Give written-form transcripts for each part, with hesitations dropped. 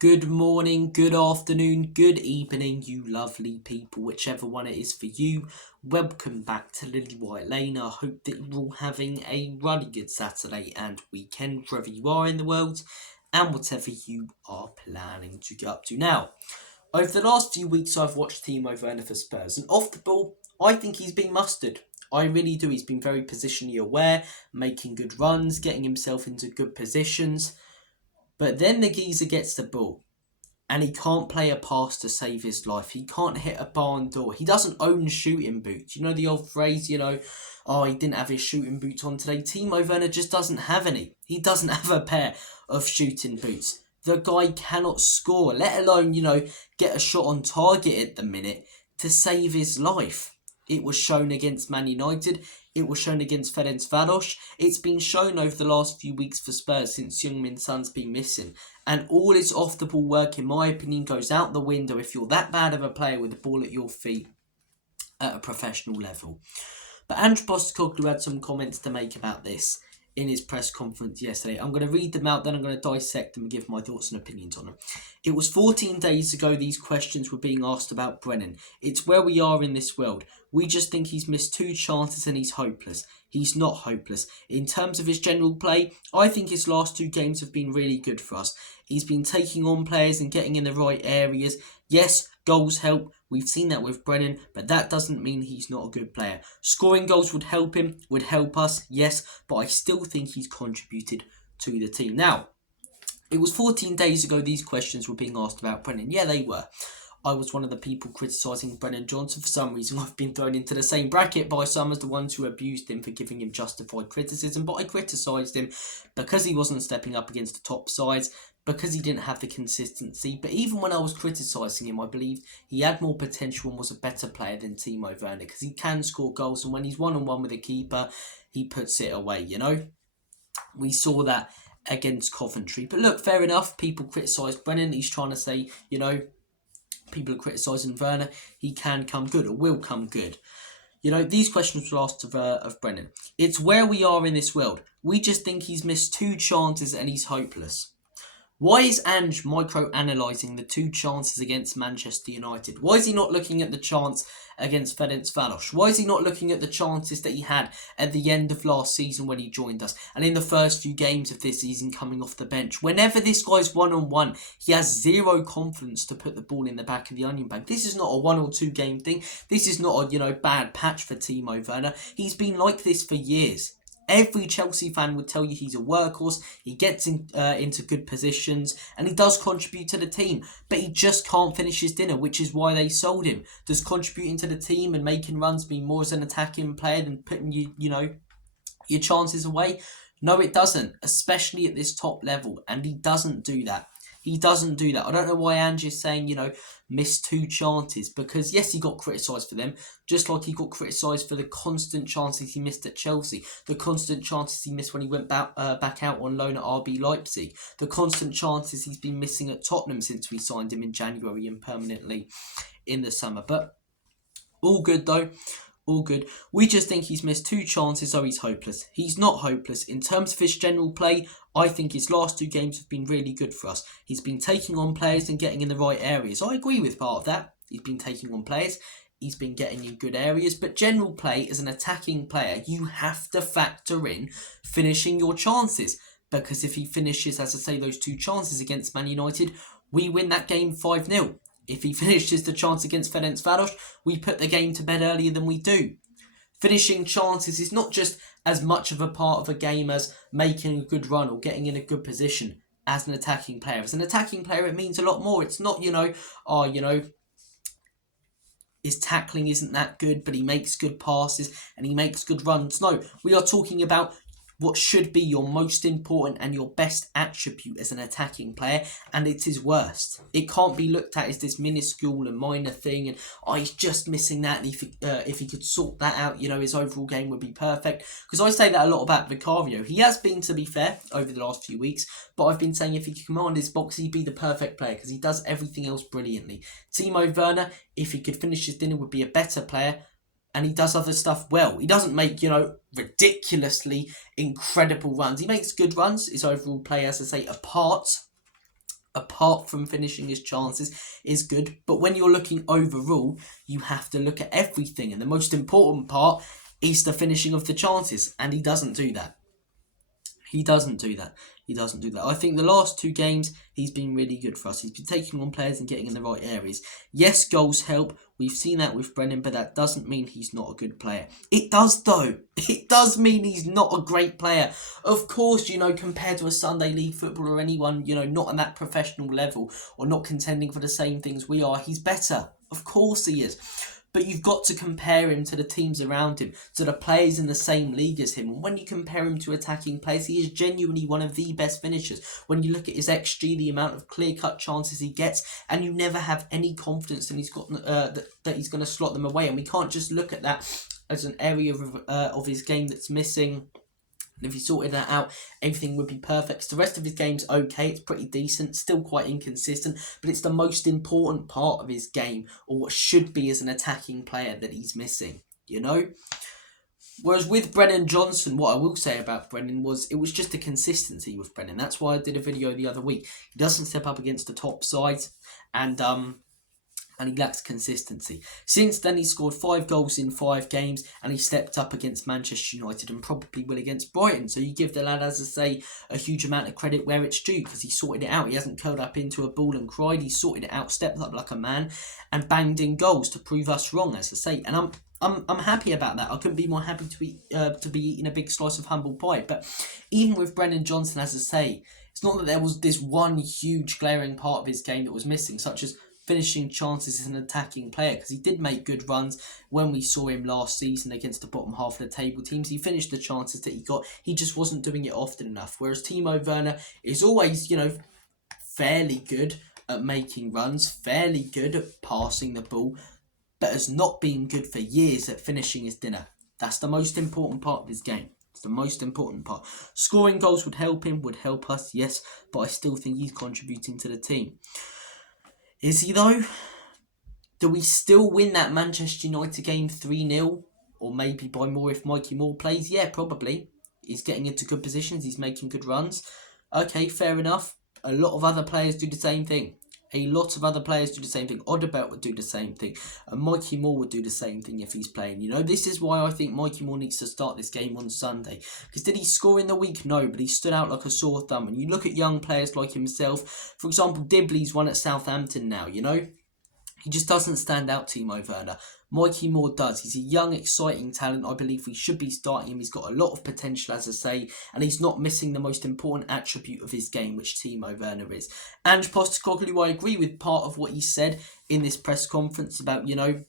Good morning, good afternoon, good evening, you lovely people, whichever one it is for you. Welcome back to Lilywhite Lane. I hope that you're all having a really good Saturday and weekend, wherever you are in the world, and whatever you are planning to get up to. Now, over the last few weeks, I've watched Timo Werner for Spurs, and off the ball, I think he's been mustard. I really do. He's been very positionally aware, making good runs, getting himself into good positions. But then the geezer gets the ball and he can't play a pass to save his life. He can't hit a barn door. He doesn't own shooting boots. You know the old phrase, oh, he didn't have his shooting boots on today. Timo Werner just doesn't have any. He doesn't have a pair of shooting boots. The guy cannot score, let alone, get a shot on target at the minute to save his life. It was shown against Man United. It was shown against Ferencvaros. It's been shown over the last few weeks for Spurs since Heung-min Son's been missing. And all his off-the-ball work, in my opinion, goes out the window if you're that bad of a player with the ball at your feet at a professional level. But Ange had some comments to make about this in his press conference yesterday. I'm going to read them out, then I'm going to dissect them and give my thoughts and opinions on them. It was 14 days ago these questions were being asked about Brennan. It's where we are in this world. We just think he's missed 2 chances and he's hopeless. He's not hopeless. In terms of his general play, I think his last 2 games have been really good for us. He's been taking on players and getting in the right areas. Yes, goals help. We've seen that with Brennan, but that doesn't mean he's not a good player. Scoring goals would help him, would help us, yes, but I still think he's contributed to the team. Now, it was 14 days ago these questions were being asked about Brennan. Yeah, they were. I was one of the people criticising Brennan Johnson. For some reason, I've been thrown into the same bracket by some as the ones who abused him for giving him justified criticism. But I criticised him because he wasn't stepping up against the top sides, because he didn't have the consistency. But even when I was criticising him, I believed he had more potential and was a better player than Timo Werner, because he can score goals, and when he's one-on-one with a keeper, he puts it away, We saw that against Coventry. But look, fair enough, people criticise Brennan. He's trying to say, people are criticising Werner. He can come good or will come good. These questions were asked of Brennan. It's where we are in this world. We just think he's missed 2 chances and he's hopeless. Why is Ange micro-analysing the 2 chances against Manchester United? Why is he not looking at the chance against Ferencvaros? Why is he not looking at the chances that he had at the end of last season when he joined us and in the first few games of this season coming off the bench? Whenever this guy's one-on-one, he has zero confidence to put the ball in the back of the onion bag. This is not a 1 or 2 game thing. This is not a, bad patch for Timo Werner. He's been like this for years. Every Chelsea fan would tell you he's a workhorse, he gets into good positions, and he does contribute to the team, but he just can't finish his dinner, which is why they sold him. Does contributing to the team and making runs mean more as an attacking player than putting your chances away? No, it doesn't, especially at this top level, and he doesn't do that. I don't know why Ange is saying, missed 2 chances, because yes, he got criticised for them, just like he got criticised for the constant chances he missed at Chelsea, the constant chances he missed when he went back out on loan at RB Leipzig, the constant chances he's been missing at Tottenham since we signed him in January and permanently in the summer. But all good though. All good. We just think he's missed 2 chances, so he's hopeless. He's not hopeless. In terms of his general play, I think his last 2 games have been really good for us. He's been taking on players and getting in the right areas. I agree with part of that. He's been taking on players. He's been getting in good areas. But general play, as an attacking player, you have to factor in finishing your chances. Because if he finishes, as I say, those 2 chances against Man United, we win that game 5-0. If he finishes the chance against Ferencvaros, we put the game to bed earlier than we do. Finishing chances is not just as much of a part of a game as making a good run or getting in a good position as an attacking player. As an attacking player, it means a lot more. It's not, his tackling isn't that good, but he makes good passes and he makes good runs. No, we are talking about what should be your most important and your best attribute as an attacking player, and it's his worst. It can't be looked at as this minuscule and minor thing, and he's just missing that, and if he could sort that out, his overall game would be perfect. Because I say that a lot about Vicario. He has been, to be fair, over the last few weeks, but I've been saying if he could command his box, he'd be the perfect player, because he does everything else brilliantly. Timo Werner, if he could finish his dinner, would be a better player, and he does other stuff well. He doesn't make, ridiculously incredible runs. He makes good runs. His overall play, as I say, apart apart from finishing his chances, is good. But when you're looking overall, you have to look at everything. And the most important part is the finishing of the chances. And he doesn't do that. He doesn't do that. He doesn't do that. I think the last 2 games, he's been really good for us. He's been taking on players and getting in the right areas. Yes, goals help. We've seen that with Brennan, but that doesn't mean he's not a good player. It does, though. It does mean he's not a great player. Of course, compared to a Sunday League footballer or anyone, not on that professional level or not contending for the same things we are, he's better. Of course he is. But you've got to compare him to the teams around him, to the players in the same league as him. And when you compare him to attacking players, he is genuinely one of the best finishers. When you look at his XG, the amount of clear-cut chances he gets, and you never have any confidence that he's got that he's going to slot them away. And we can't just look at that as an area of his game that's missing. And if he sorted that out, everything would be perfect. The rest of his game's okay. It's pretty decent. Still quite inconsistent. But it's the most important part of his game, or what should be as an attacking player, that he's missing. Whereas with Brennan Johnson, what I will say about Brennan was it was just a consistency with Brennan. That's why I did a video the other week. He doesn't step up against the top side. And he lacks consistency. Since then, he scored 5 goals in 5 games, and he stepped up against Manchester United and probably will against Brighton. So you give the lad, as I say, a huge amount of credit where it's due, because he sorted it out. He hasn't curled up into a ball and cried. He sorted it out, stepped up like a man, and banged in goals to prove us wrong, as I say. And I'm happy about that. I couldn't be more happy to be eating a big slice of humble pie. But even with Brennan Johnson, as I say, it's not that there was this one huge glaring part of his game that was missing, such as finishing chances as an attacking player, because he did make good runs when we saw him last season against the bottom half of the table teams. He finished the chances that he got. He just wasn't doing it often enough. Whereas Timo Werner is always, fairly good at making runs, fairly good at passing the ball, but has not been good for years at finishing his dinner. That's the most important part of his game. It's the most important part. Scoring goals would help him, would help us, yes, but I still think he's contributing to the team. Is he, though? Do we still win that Manchester United game 3-0? Or maybe by more if Mikey Moore plays? Yeah, probably. He's getting into good positions. He's making good runs. Okay, fair enough. A lot of other players do the same thing. Odderbelt would do the same thing. And Mikey Moore would do the same thing if he's playing. This is why I think Mikey Moore needs to start this game on Sunday. Because did he score in the week? No, but he stood out like a sore thumb. And you look at young players like himself. For example, Dibley's one at Southampton now, He just doesn't stand out, Timo Werner. Mikey Moore does. He's a young, exciting talent. I believe we should be starting him. He's got a lot of potential, as I say, and he's not missing the most important attribute of his game, which Timo Werner is. Ange Postecoglou, I agree with part of what he said in this press conference about, a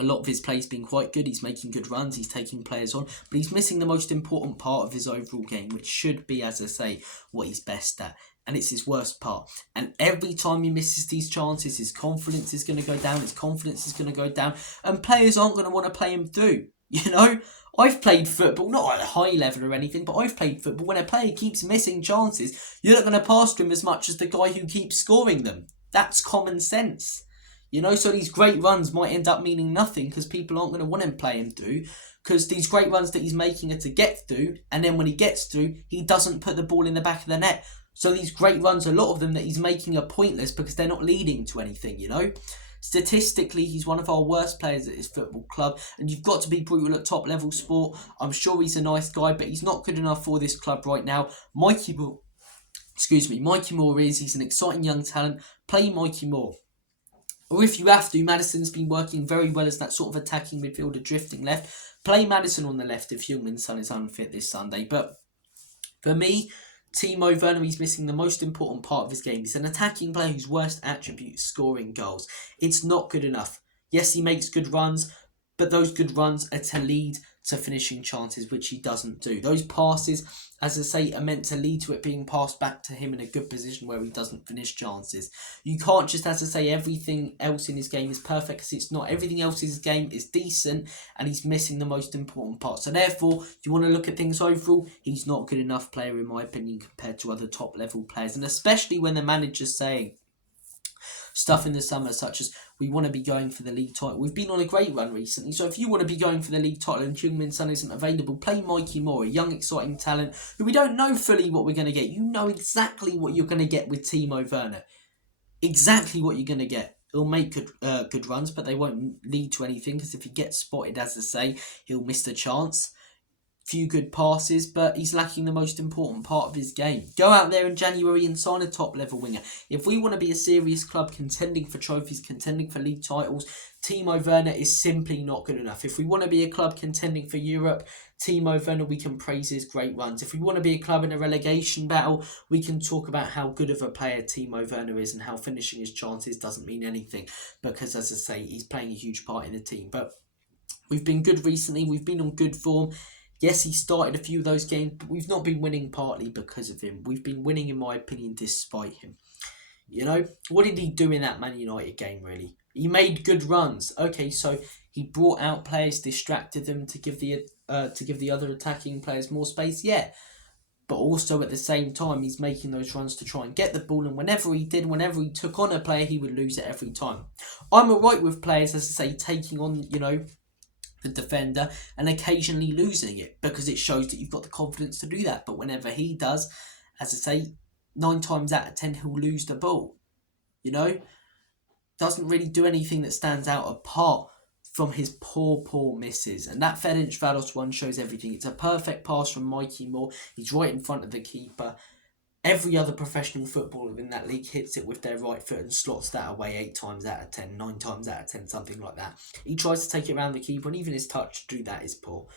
lot of his plays being quite good. He's making good runs. He's taking players on. But he's missing the most important part of his overall game, which should be, as I say, what he's best at. And it's his worst part. And every time he misses these chances, his confidence is going to go down. And players aren't going to want to play him through. I've played football, not at a high level or anything, but I've played football. When a player keeps missing chances, you're not going to pass to him as much as the guy who keeps scoring them. That's common sense. So these great runs might end up meaning nothing because people aren't going to want him playing through, because these great runs that he's making are to get through, and then when he gets through, he doesn't put the ball in the back of the net. So these great runs, a lot of them that he's making are pointless because they're not leading to anything, Statistically, he's one of our worst players at his football club, and you've got to be brutal at top level sport. I'm sure he's a nice guy, but he's not good enough for this club right now. Mikey Moore is. He's an exciting young talent. Play Mikey Moore. Or if you have to, Maddison's been working very well as that sort of attacking midfielder drifting left. Play Maddison on the left if Heung-min Son is unfit this Sunday. But for me, Timo Werner is missing the most important part of his game. He's an attacking player whose worst attribute is scoring goals. It's not good enough. Yes, he makes good runs, but those good runs are to lead to finishing chances, which he doesn't do. Those passes, as I say, are meant to lead to it being passed back to him in a good position where he doesn't finish chances. You can't just, as I say, everything else in his game is perfect, because it's not. Everything else in his game is decent, and he's missing the most important part. So therefore, if you want to look at things overall, he's not a good enough player, in my opinion, compared to other top level players. And especially when the manager's saying stuff in the summer, such as we want to be going for the league title. We've been on a great run recently, so if you want to be going for the league title and Heung-min Son isn't available, play Mikey Moore, a young, exciting talent who we don't know fully what we're going to get. You know exactly what you're going to get with Timo Werner. Exactly what you're going to get. He'll make good runs, but they won't lead to anything, because if he gets spotted, as I say, he'll miss the chance. Few good passes, but he's lacking the most important part of his game. Go out there in January and sign a top level winger. If we want to be a serious club contending for trophies, contending for league titles, Timo Werner is simply not good enough. If we want to be a club contending for Europe, Timo Werner, we can praise his great runs. If we want to be a club in a relegation battle, we can talk about how good of a player Timo Werner is and how finishing his chances doesn't mean anything, because, as I say, he's playing a huge part in the team. But we've been good recently. We've been on good form. Yes, he started a few of those games, but we've not been winning partly because of him. We've been winning, in my opinion, despite him. You know, what did he do in that Man United game, really? He made good runs. Okay, so he brought out players, distracted them to give the other attacking players more space. Yeah, but also at the same time, he's making those runs to try and get the ball. And whenever he took on a player, he would lose it every time. I'm alright with players, as I say, taking on, the defender and occasionally losing it, because it shows that you've got the confidence to do that. But whenever he does, as I say, 9 times out of 10 he'll lose the ball. Doesn't really do anything that stands out apart from his poor misses. And that Ferencváros one shows everything. It's a perfect pass from Mikey Moore. He's right in front of the keeper. Every other professional footballer in that league hits it with their right foot and slots that away 8 times out of 10, 9 times out of 10, something like that. He tries to take it around the keeper, and even his touch to do that is poor.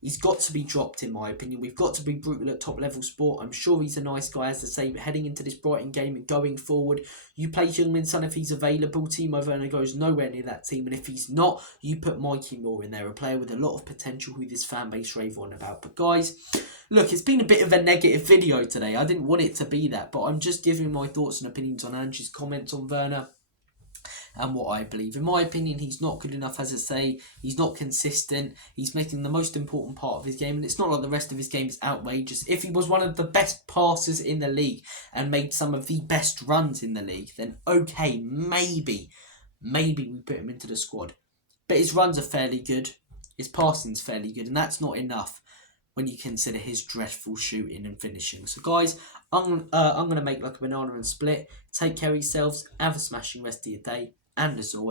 He's got to be dropped, in my opinion. We've got to be brutal at top level sport. I'm sure he's a nice guy, as I say, but heading into this Brighton game and going forward, you play Heung-min Son if he's available. Timo Werner goes nowhere near that team, and if he's not, you put Mikey Moore in there, a player with a lot of potential who this fan base rave on about. But guys, look, it's been a bit of a negative video today. I didn't want it to be that, but I'm just giving my thoughts and opinions on Ange's comments on Werner and what I believe. In my opinion, he's not good enough, as I say. He's not consistent. He's making the most important part of his game, and it's not like the rest of his game is outrageous. If he was one of the best passers in the league and made some of the best runs in the league, then okay, maybe we put him into the squad. But his runs are fairly good. His passing's fairly good, and that's not enough when you consider his dreadful shooting and finishing. So guys, I'm going to make like a banana and split. Take care of yourselves. Have a smashing rest of your day. And as always,